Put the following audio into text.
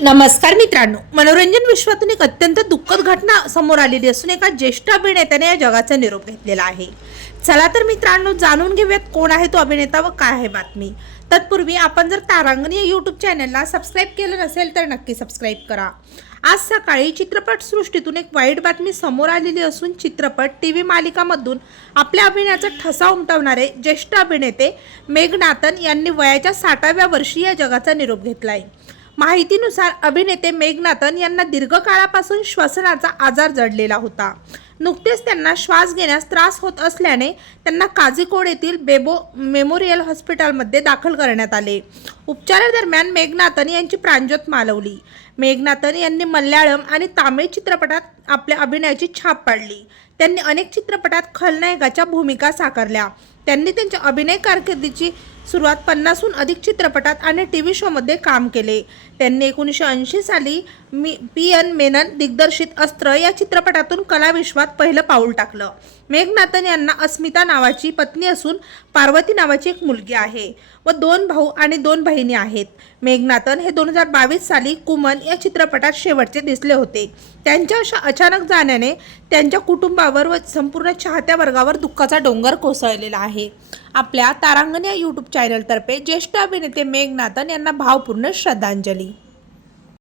नमस्कार मित्रांनो. मनोरंजन विश्वातून एक अत्यंत दुःखद घटना समोर आलेली असून एका ज्येष्ठ अभिनेत्याने या जगाचा निरोप घेतलेला आहे. चला तर मित्रांनो जाणून घेऊयात कोण आहे तो अभिनेता व काय आहे बातमी. तत्पूर्वी आपण जर तारांगणी या यूट्यूब चॅनलला सबस्क्राईब केलं नसेल तर नक्की सबस्क्राईब करा. आज सकाळी चित्रपटसृष्टीतून एक वाईट बातमी समोर आलेली असून चित्रपट टी व्ही मालिकामधून आपल्या अभिनयाचा ठसा उमटवणारे ज्येष्ठ अभिनेते मेघनाथन यांनी वयाच्या साठाव्या वर्षी या जगाचा निरोप घेतला आहे माहितीनुसार अभिनेते मेघनाथन यांना दीर्घकाळापासून श्वसनाचा आजार जडलेला होता. नुकतेच त्यांना श्वास घेण्यास त्रास होत असल्याने त्यांना काझिकोड येथील बेबो मेमोरियल हॉस्पिटलमध्ये दाखल करण्यात आले. उपचारादरम्यान मेघनाथन यांची प्राणज्योत मालवली. मेघनाथन यांनी मल्याळम आणि तामिळ चित्रपटात आपल्या अभिनयाची छाप पाडली. त्यांनी अनेक चित्रपटात खलनायकाच्या भूमिका साकारल्या. त्यांनी त्यांच्या अभिनय कारकिर्दीची सुरुवात पन्नासहून अधिक चित्रपटात आणि टी व्ही शोमध्ये काम केले. त्यांनी एकोणीसशे ऐंशी साली मी पी. एन. मेनन दिग्दर्शित अस्त्र या चित्रपटातून कलाविश्वात पहिलं पाऊल टाकलं. मेघनाथन यांना अस्मिता नावाची पत्नी असून पार्वती नावाची एक मुलगी आहे व दोन भाऊ आणि दोन बहिणी आहेत. मेघनाथन हे दोन हजार बावीस साली कुमन या चित्रपटात शेवटचे दिसले होते. त्यांच्या अशा अचानक जाण्याने त्यांच्या कुटुंबावर व संपूर्ण चाहत्या वर्गावर दुःखाचा डोंगर कोसळलेला आहे. आपल्या तारांगण या यूट्यूब चॅनलतर्फे ज्येष्ठ अभिनेते मेघनाथन यांना भावपूर्ण श्रद्धांजली.